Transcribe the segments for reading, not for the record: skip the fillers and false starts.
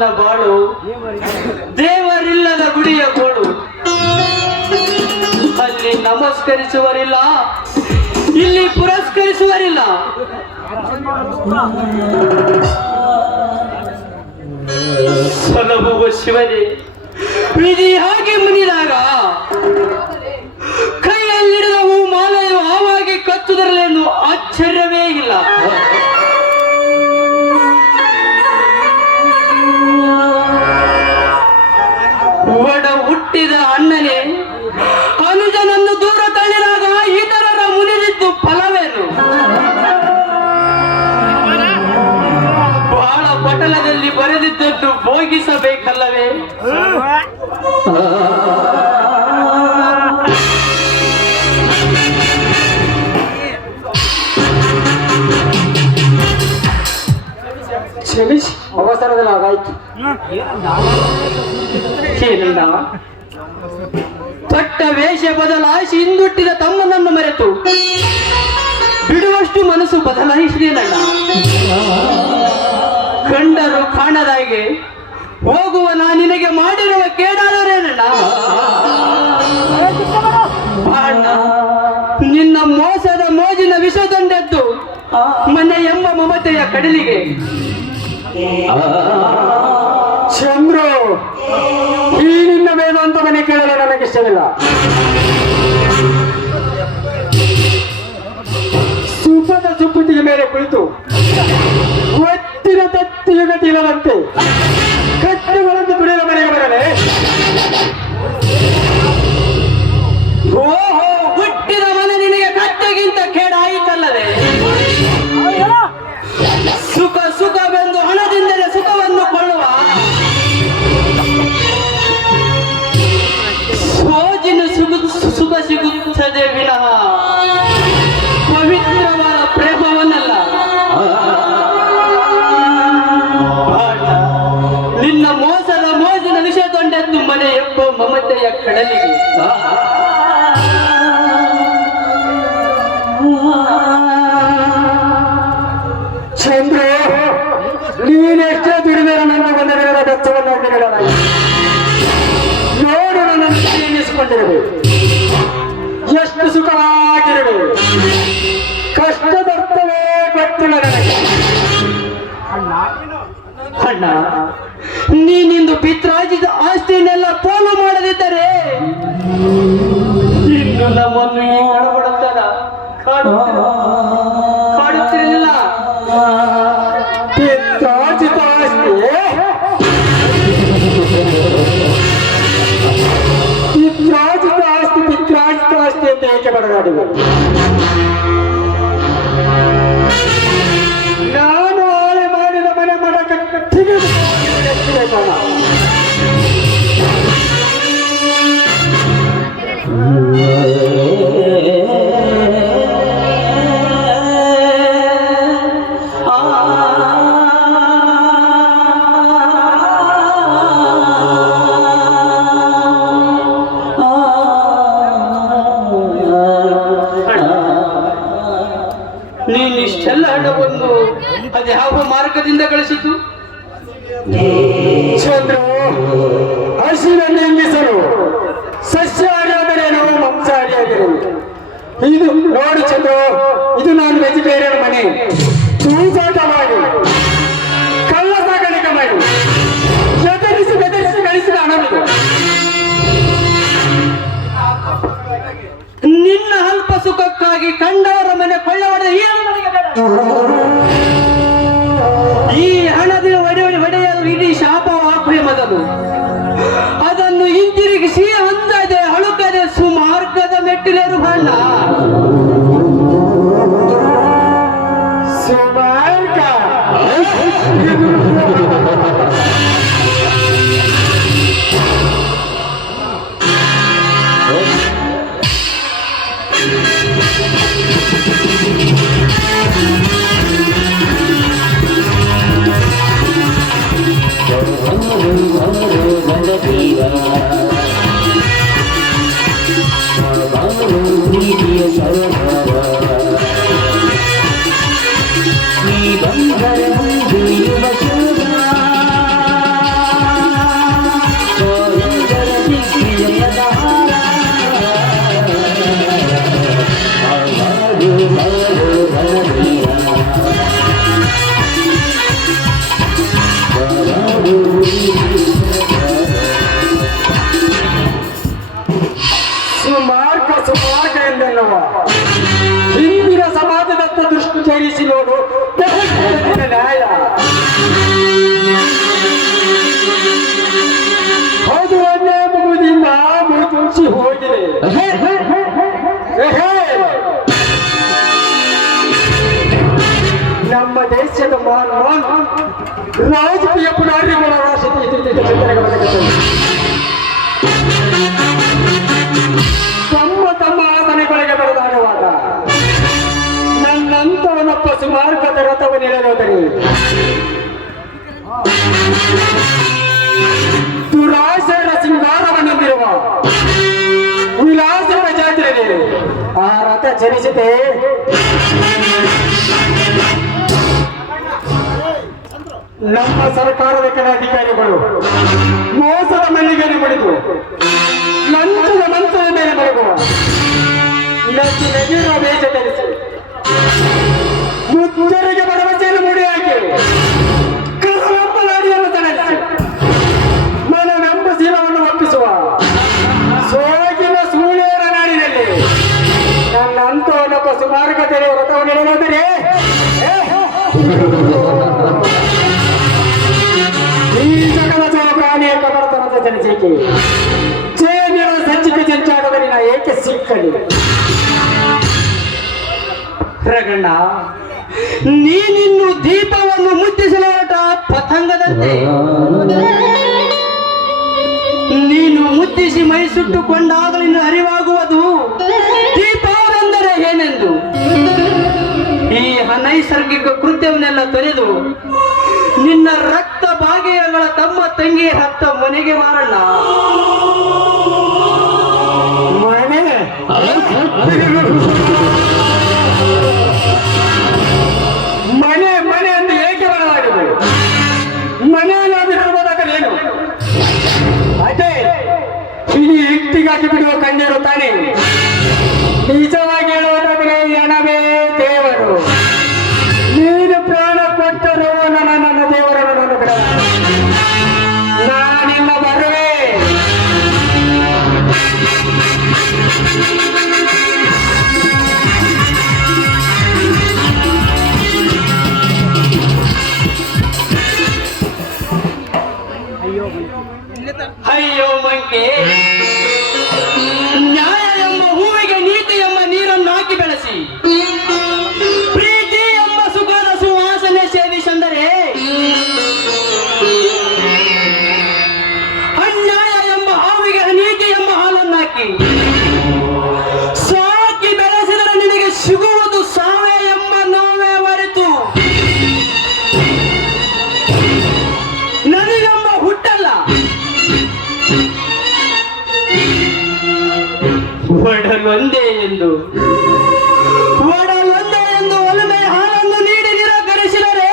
ನನ್ನ ಬಾಳು ದೇವರಿಲ್ಲದ ಗುಡಿಯ ಗೋಳು. ಅಲ್ಲಿ ನಮಸ್ಕರಿಸುವರಿಲ್ಲ, ಇಲ್ಲಿ ಪುರಸ್ಕರಿಸುವರಿಲ್ಲ. ಸಲಹುವ ಶಿವನೇ, ವಿಧಿ ಹಾಗೆ ಮುನಿದಾಗ ಕೈಯಲ್ಲಿಡಿದ ಹೂ ಮಾಲೆಯು ಹಾವಾಗಿ ಕಚ್ಚುವುದರಲ್ಲೇನು ಆಶ್ಚರ್ಯವೇ ಇಲ್ಲ. ಒಡ ಹುಟ್ಟಿದ ಅಣ್ಣನೇ ಅನುಜನನ್ನು ದೂರ ತಳ್ಳಿದಾಗ ಇತರರ ಮುನಿದಿದ್ದು ಫಲವೇನು? ಬಹಳ ಪಟಲದಲ್ಲಿ ಬರೆದಿದ್ದದ್ದು ಭೋಗಿಸಬೇಕಲ್ಲವೇ? ಕ್ಷಮಿಸಿ, ಅವಸರದಲ್ಲಿ ಹಾಗಾಯ್ತು. ಏನಲ್ಲ, ತೊಟ್ಟ ವೇಷ ಬದಲಾಯಿಸಿ ಹಿಂದುಟ್ಟಿದ ತಮ್ಮನನ್ನು ಮರೆತು ಬಿಡುವಷ್ಟು ಮನಸ್ಸು ಬದಲಾಯಿಸಿದೇನಲ್ಲ. ಕಂಡರು ಕಾಣದಾಗೆ ಹೋಗುವ ನಾ ನಿನಗೆ ಮಾಡಿರುವ ಕೇಡಾದರೇನಣ್ಣ. ಅಣ್ಣ, ನಿನ್ನ ಮೋಸದ ಮೋಜಿನ ವಿಷದಂಡೆದ್ದು ಮನೆ ಎಂಬ ಮಮತೆಯ ಕಡಲಿಗೆ. ಚಂದ್ರು, ಈ ನಿನ್ನ ವೇದಾಂತ ಮನೆ ಕೇಳಲು ನನಗೆ ಇಷ್ಟವಿಲ್ಲ. ಸುಖದ ಸುಪ್ಪುತ್ತಿಗೆ ಮೇಲೆ ಕುಳಿತು ಒತ್ತಿನ ತತ್ತಿಗೆ ಗತಿಯಿಲ್ಲದಂತೆ ಕಟ್ಟೆಗಳನ್ನು ತುಳಿಯಲು ಮನೆಗೆ ಬರಲೇ. ಓಹೋ, ಹುಟ್ಟಿದ ಮನೆ ನಿನಗೆ ಕಟ್ಟೆಗಿಂತ ಕೇಡಾಯಿತಲ್ಲವೇ? ಸುಖ ಸುಖವೆಂದು ಹಣದಿಂದಲೇ ಸುಖವನ್ನು ಕೊಳ್ಳುವ ಸೋಜಿನ ಸುಖ ಸಿಗುತ್ತದೆ ವಿನಃ ಪವಿತ್ರವಾದ ಪ್ರೇಮವನ್ನಲ್ಲ. ನಿನ್ನ ಮೋಸದ ಮೋಜಿನ ವಿಷಯ ತೊಂಡೆದ್ದು ಮನೆ ಎಂಬ ಮಮತೆಯ ಕಡಲಿಗೆ. ಚಂದ್ರು, ನೀನೆಷ್ಟೇ ದುಡಿದರೂ ನನ್ನ ಬಂದಿರುವ ಬೆಚ್ಚವನ್ನು ನೀಡಲಾಗಿ ನೋಡು. ನನ್ನನ್ನು ಎನ್ನಿಸಿಕೊಂಡಿರಬೇಕು, ಎಷ್ಟು ಸುಖವಾಗಿರಬೇಕು. ಕಷ್ಟದರ್ಥವೇ ಗೊತ್ತಿಲ್ಲ ನನಗೆ. ಅಣ್ಣ, ನೀನಿಂದು ಪಿತ್ರಾಜಿತ ಆಸ್ತಿಯನ್ನೆಲ್ಲ ಪೋಲು ಮಾಡದಿದ್ದರೆ ಇನ್ನು ನಮ್ಮನ್ನು ಈ ಕಡಬಡತನ ಕಾಡುತ್ತಿರಲಿಲ್ಲ. ಪಿತ್ರಾಜಿತ ಆಸ್ತಿ, ಪಿತ್ರಾಜಿತ ಆಸ್ತಿ, ಪಿತ್ರಾಜಿತ ಆಸ್ತಿ ಅಂತ ಏಕೆ ಬಡದಾಡಿದೆ? ನಾನು ಹಾಳೆ ಮಾಡಿದ ಮನೆ ಮಡಕ್ಕೆ ತೆಗೆದುಕೊಳ್ಳ. ನೀನಿಷ್ಟೆಲ್ಲ ಹಣವನ್ನು ಅದ್ಯಾವ ಮಾರ್ಗದಿಂದ ಗಳಿಸಿತು? ಚಂದ್ರು, ಹಸಿವನ್ನು ಹಿಂಗಿಸಲು ಸಸ್ಯಾಹಾರಿಯಾದರೇನು ಮಾಂಸಾಹಾರಿಯಾಗಿರಲು. ಇದು ನೋಡು ಚಂದ್ರು, ಇದು ನಾನು ವೆಜಿಟೇರಿಯನ್ ಮನೆ. ತೂಜಾಟ ಮಾಡಿ ಕಳ್ಳ ಸಾಗಾಣಿಕೆ ಮಾಡಿ ಬೆದರಿಸಿ ಗಳಿಸಿದ ಹಣವಿದು. ನಿನ್ನ ಅಲ್ಪ ಸುಖಕ್ಕಾಗಿ ಕಂಡವರ ಮನೆ ಕೊಳ್ಳ ಈ ಹಣದ ಒಡೆಯಲು ಇಡೀ ಶಾಪವಾಕ್ಯ ಮೊದಲು ಅದನ್ನು ಹಿಂತಿರುಗಿಸಿ ಅಂದದೆ ಹಳುಕದೆ ಸುಮಾರ್ಗದ ಮೆಟ್ಟಿಲೇರು ಬಣ್ಣ. ಸುಮಾರ್ಗ ಬಂಧರ ಮೋಹನ್ ರಾಜಕೀಯ ಪುನಾರಿಗಳ ತಮ್ಮ ತಮ್ಮ ಆಸನೆಗಳಿಗೆ ಬೆಳೆದಾಡುವಾಗ ನನ್ನಂತವನೊಬ್ಬ ಸುಮಾರ್ಗದ ರಥವನ್ನಿಳಲೋದರಿ ದುರಾಶೆಯ ಸಿಂಗಾರವನ್ನೊಂದಿರುವ ವಿಲಾಸದ ಜಾತ್ರೆಯಲ್ಲಿ ಆ ರಥ ಚಲಿಸಿದೆ. ನಮ್ಮ ಸರ್ಕಾರದ ಕೆಲ ಅಧಿಕಾರಿಗಳು ಮೋಸದ ಮಲ್ಲಿಗೆಯನ್ನು ಮುಡಿದು ಲಂಚದ ಮಂಚದ ಮೇಲೆ ಬರಗುವ ನದಿರುವ ವೇಷ ಧರಿಸಿ ಮುದ್ದರಿಗೆ ಭರವಸೆಯನ್ನು ಮೂಡಿ ಹಾಕಿ ಕಸವೆಂಬಲಾಡಿಯನ್ನು ತಣಿಸಿ ಮನವೆಂಬ ಶೀಲವನ್ನು ಒಪ್ಪಿಸುವ ಸೋಗಿನ ಸೂಳೆಯರ ನಾಡಿನಲ್ಲಿ ನನ್ನ ಅಂತವನೊಬ್ಬ ಸುಮಾರ್ಗತೆಯ ವ್ರತವನ್ನು ಇಡಲಾದರೆ ಈ ಸಕಲ ಪ್ರಾಣಿಯ ಕಬರತನದ ಜನಜಿಕೆ ಚೇನಿನ ಸಂಚಿಕೆ ಸಂಚಾರದಲ್ಲಿ ನಾ ಏಕೆ ಸಿಕ್ಕಲಿ ರಗಣ್ಣ, ನೀನಿನ್ನು ದೀಪವನ್ನು ಮುದ್ದಿಸಲಾಟ ಪತಂಗದಂತೆ ನೀನು ಮುದ್ದಿಸಿ ಮೈ ಸುಟ್ಟುಕೊಂಡಾಗಲಿಂದ ಅರಿವಾಗುವುದು ದೀಪವೆಂದರೆ ಏನೆಂದು. ಈ ಅನೈಸರ್ಗಿಕ ಕೃತ್ಯವನ್ನೆಲ್ಲ ತೊರೆದು ನಿನ್ನ ರಕ್ತ ಭಾಗ್ಯಗಳ ತಮ್ಮ ತಂಗಿ ರಕ್ತ ಮನೆಗೆ ಮಾರಣ್ಣ. ಮನೆ ಮನೆ ಎಂದು ಏಕೆ ಬರಲಾಗಿದೆ? ಮನೆಯಲ್ಲಾದಿರುವುದಾಗಲೇನು? ಅದೇ ಇಲ್ಲಿ ಇಟ್ಟಿಗಾಗಿ ಬಿಡುವ ಕಣ್ಣೀರು ತಾನೆ. ನಿಜವಾಗಿ ಹೇಳುವುದಾದರೆ ಎಣವೇ ದೇವರು. ನೀನು ಪ್ರಾಣ ಕೊಟ್ಟರು ನನ್ನ ದೇವರನ್ನು ನಾನು ಬಿಡ ನಾನಿನ್ನ ಬರುವೆ. ಅಯ್ಯೋ ಮಂಕೆ, ನ್ಯಾಯ ಎಂಬ ಹೂವಿಗೆ ನೀತಿ ಎಂಬ ನೀರನ್ನು ಹಾಕಿ ಬೆಳೆಸಿ ಪ್ರೀತಿ ಎಂಬ ಸುಖದ ಸುವಾಸನೆ ಸೇವಿಸಂದರೆ ಅನ್ಯಾಯ ಎಂಬ ಹಾವಿಗೆ ನೀತಿ ಎಂಬ ಹಾಲನ್ನು ಹಾಕಿ ಸಾಕಿ ಬೆಳೆಸಿದರೆ ನಿನಗೆ ಸಿಗುವುದು ಸಾವೇ ಎಂಬ ನೋವೇ ಹೊರತು ನನಗೆಂಬ ಹುಟ್ಟಲ್ಲ. ಒಡಲೊಂದೇ ಎಂದು ಒಲುಮೆ ಹಾಲನ್ನು ನೀಡಿ ನಿರಾಕರಿಸಿದರೆ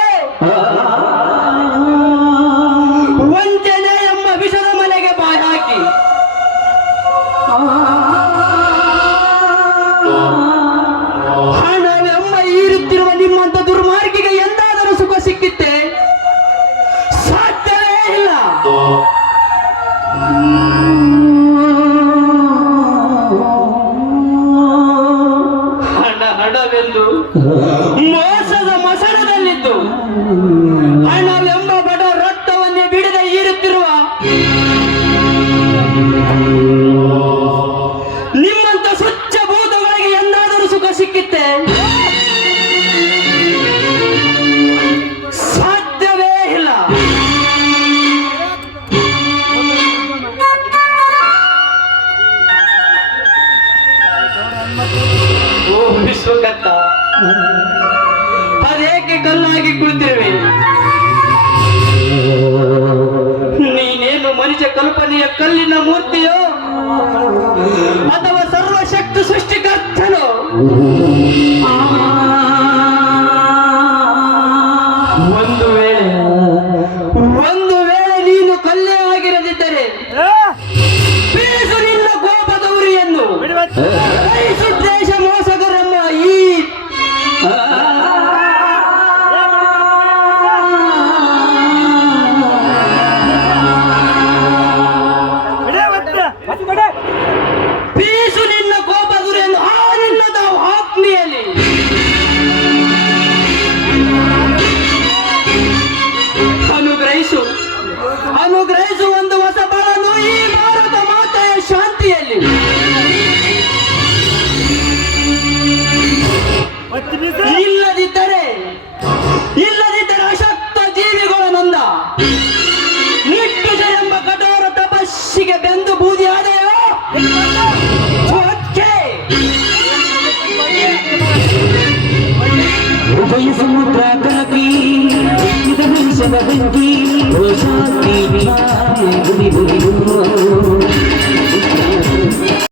ವಂಚನೆ ಎಂಬ ವಿಷದ ಮನೆಗೆ ಬಾಯಿ ಹಾಕಿ ಹಣವೆಂಬ ಈರುತ್ತಿರುವ ನಿಮ್ಮಂತ ದುರ್ಮಾರ್ಗಿಗೆ ಎಂದಾದರೂ ಸುಖ ಸಿಕ್ಕಿತ್ತೆ? ಸಾಧ್ಯವೇ ಇಲ್ಲ. ಹಣವೆಂದು ಮೋಸದ ಮಸಣದಲ್ಲಿದ್ದು ಹಣವೆಂಬ ಬಡ ರಕ್ತವನ್ನೇ ಬಿಡದೆ ಈರುತ್ತಿರುವ ನಿಮ್ಮಂತ ಸ್ವಚ್ಛ ಭೂತಗಳಿಗೆ ಎಂದಾದರೂ ಸುಖ ಸಿಕ್ಕಿತ್ತೆ? ಸಾಧ್ಯವೇ ಇಲ್ಲ. ಓ ವಿಶ್ವಕರ್ತ, ಅದೇಕೆ ಕಲ್ಲಾಗಿ ಕುಳಿತಿರುವೆ? ನೀನೇನು ಮನುಷ್ಯ ಕಲ್ಪನೆಯ ಕಲ್ಲಿನ ಮೂರ್ತಿಯೋ ಅಥವಾ ಸರ್ವಶಕ್ತಿ ಸೃಷ್ಟಿಕರ್ತನೋ? ಒಂದು ವೇಳೆ ನೀನು ಕಲ್ಲೇ ಆಗಿರದಿದ್ದರೆ ಬೀಸು ನಿನ್ನ ಕೋಪದ ಉರಿಯನ್ನು. ದೇಶ ಮೋಸಗರೆಂಬ ಈ ಬೀಸು ನಿನ್ನ ಕೋಪದ ಉರಿಯನ್ನು ಆ ನಿನ್ನದ ಆತ್ಮೀಯಲ್ಲಿ ಅನುಗ್ರಹಿಸು ಒಂದು ಹೊಸ ಬಾಳನ್ನು ಈ ಭಾರತ ಮಾತೆಯ ಶಾಂತಿಯಲ್ಲಿ. ಇಲ್ಲದಿದ್ದರೆ ಜಯ ಸಮುದ್ರ ಕರಕಿ ಇದು ಮನುಷ್ಯನ ಬೆಂಕಿ ಓ ಶಾಂತಿ ಗುರಿ ಗುರಿ